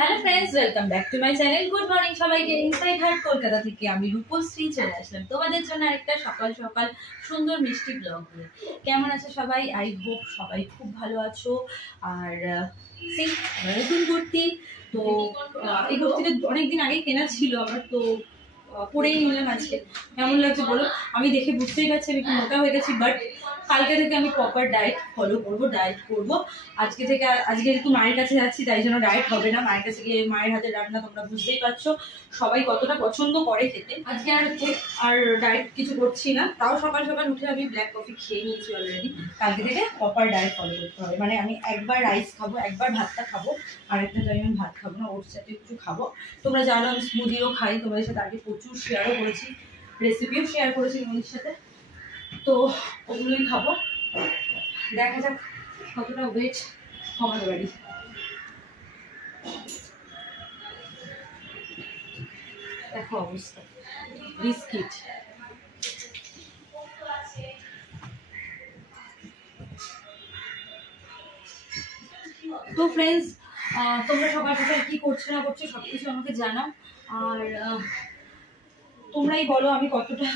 Hello friends, welcome back to my channel. Good morning সবাইকে। Inside heart Kolkata থেকে আমি রূপশ্রী চলে আসলাম তোমাদের জন্য একটা সকাল সকাল সুন্দর মিষ্টি ব্লগ নিয়ে। কেমন আছো সবাই? আই হোপ সবাই খুব ভালো আছো। আর নতুন কুর্তি, তো এই কুর্তিটা অনেকদিন আগে কেনা ছিল আমার, তো পরেই নিলাম আজকে। কেমন লাগছে বলো? আমি দেখে বুঝতেই পারছি আমি একটু মোটা হয়ে গেছি, বাট কালকে থেকে আমি প্রপার ডায়েট ফলো করবো, ডায়েট করবো আজকে থেকে। আজকে একটু মায়ের কাছে যাচ্ছি, তাই জন্য ডায়েট হবে না। মায়ের কাছে গিয়ে মায়ের হাতে রান্না তোমরা বুঝতেই পারছো সবাই কতটা পছন্দ করে খেতে। আজকে আর ডায়েট কিছু করছি না, তাও সকাল সকাল উঠে আমি ব্ল্যাক কফি খেয়ে নিয়েছি অলরেডি। কালকে থেকে প্রপার ডায়েট ফলো করতে হবে, মানে আমি একবার রাইস খাবো, একবার ভাতটা খাবো, আর একটা টাইম আমি ভাত খাবো না, ওর সাথে কিছু খাবো। তোমরা জানো আমি স্মুদিও খাই, তোমাদের সাথে আগে প্রচুর শেয়ারও করেছি, রেসিপিও শেয়ার করেছি তোমাদের সাথে, তো ওগুলোই খাবো। দেখা যাক কতটা ওয়েট কমাতে পারি। দেখো অবস্থা বিস্কিট। তো ফ্রেন্ডস, তোমরা সকাল সকাল কি করছো না করছো সবকিছু আমাকে জানাও। আর তোমরাই বলো আমি কতটা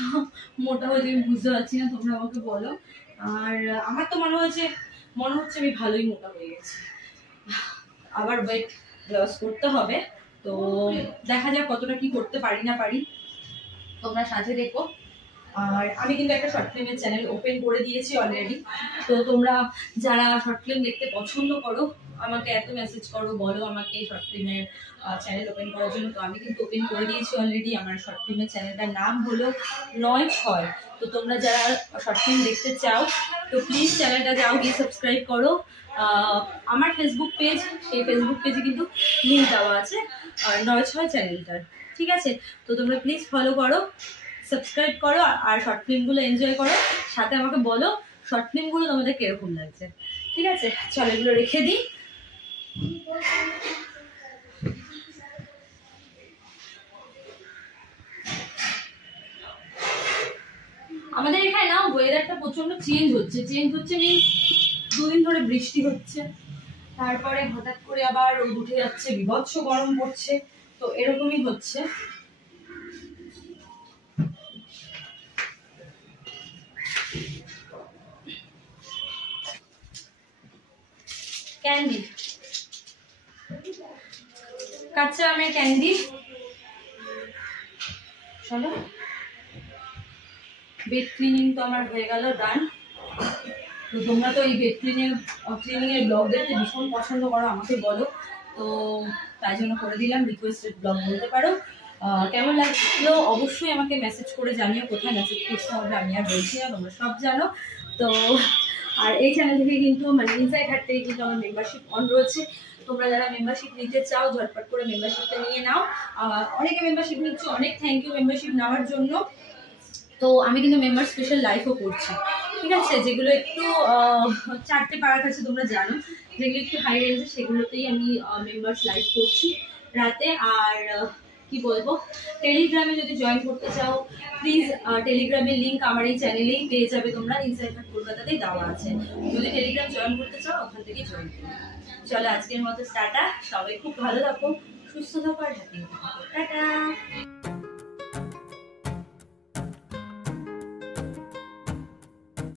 মোটা হয়েছে, আমি বুঝতে পারছি না, তোমরা আমাকে বলো। আর আমার তো মনে হচ্ছে আমি ভালোই মোটা হয়ে গেছি। আবার ওয়েট লস করতে হবে, তো দেখা যাক কতটা কি করতে পারি না পারি, তোমরা সাথে দেখো। আর আমি কিন্তু একটা শর্ট ফিল্মের চ্যানেল ওপেন করে দিয়েছি অলরেডি, তো তোমরা যারা শর্ট ফিল্ম দেখতে পছন্দ করো আমাকে এত মেসেজ করো, বলো আমাকে শর্ট ফিল্মের চ্যানেল ওপেন করার জন্য। তো আমি কিন্তু ওপেন করে দিয়েছি অলরেডি। আমার শর্ট ফিল্মের চ্যানেলটার নাম হলো ৯৬। তো তোমরা যারা শর্ট ফিল্ম দেখতে চাও তো প্লিজ চ্যানেলটা যাও গিয়ে সাবস্ক্রাইব করো। আমার ফেসবুক পেজ, সেই ফেসবুক পেজে কিন্তু লিঙ্ক দেওয়া আছে ৯৬ চ্যানেলটার, ঠিক আছে? তো তোমরা প্লিজ ফলো করো, সাবস্ক্রাইব করো, আর শর্ট ফিল্মগুলো এনজয় করো। সাথে আমাকে বলো শর্ট ফিল্মগুলো তোমাদের কিরকম লাগছে, ঠিক আছে? চলো এগুলো রেখে দিই। আমাদের এখানে না ওয়েদারটা প্রচন্ড চেঞ্জ হচ্ছে মিনস 2 দিন ধরে বৃষ্টি হচ্ছে, তারপরে হঠাৎ করে আবার রোদ উঠে যাচ্ছে, বিভৎস গরম পড়ছে, তো এরকমই হচ্ছে। ক্যান্ডি, কাঁচা আমের ক্যান্ডি। চলো, বেড ক্লিনিং তো আমার হয়ে গেল, ডান। তো তোমরা তো এই বেড ক্লিনিং এর ব্লগ দেখতে ভীষণ পছন্দ করো, আমাকে বলো, তো তাই জন্য করে দিলাম। রিকোয়েস্টেড ব্লগ বলতে পারো। কেমন লাগলো অবশ্যই আমাকে মেসেজ করে জানিও। কোথায় মেসেজ করতে হবে আমি আর বলছি না, তোমরা সব জানো। তো আর এই চ্যানেল থেকে কিন্তু মানে ইনসাইড হার্ট থেকে কিন্তু আমার মেম্বারশিপ অন রয়েছে। তোমরা যারা মেম্বারশিপ নিতে চাও ঝটপট করে মেম্বারশিপটা নিয়ে নাও। অনেকে মেম্বারশিপ নিচ্ছে, অনেক থ্যাংক ইউ মেম্বারশিপ নেওয়ার জন্য। তো আমি কিন্তু মেম্বার স্পেশাল লাইফও করছি, ঠিক আছে? যেগুলো একটু 4টে পাড়ার কাছে তোমরা জানো, যেগুলো একটু হাই রেঞ্জে সেগুলোতেই আমি মেম্বার্স লাইভ করছি রাতে। আর কি বলবো, টেলিগ্রামে যদি জয়েন করতে চাও প্লিজ, টেলিগ্রামের লিঙ্ক আমার এই চ্যানেলেই পেয়ে যাবে তোমরা, ইনসাইড হার্ট কলকাতাতেই দেওয়া আছে। যদি টেলিগ্রাম জয়েন করতে চাও ওখান থেকেই জয়েন করো। চলো আজকের মতো টাটা, সবাই খুব ভালো থাকো, সুস্থ থাকো আর হ্যাপি থাকো, টাটা।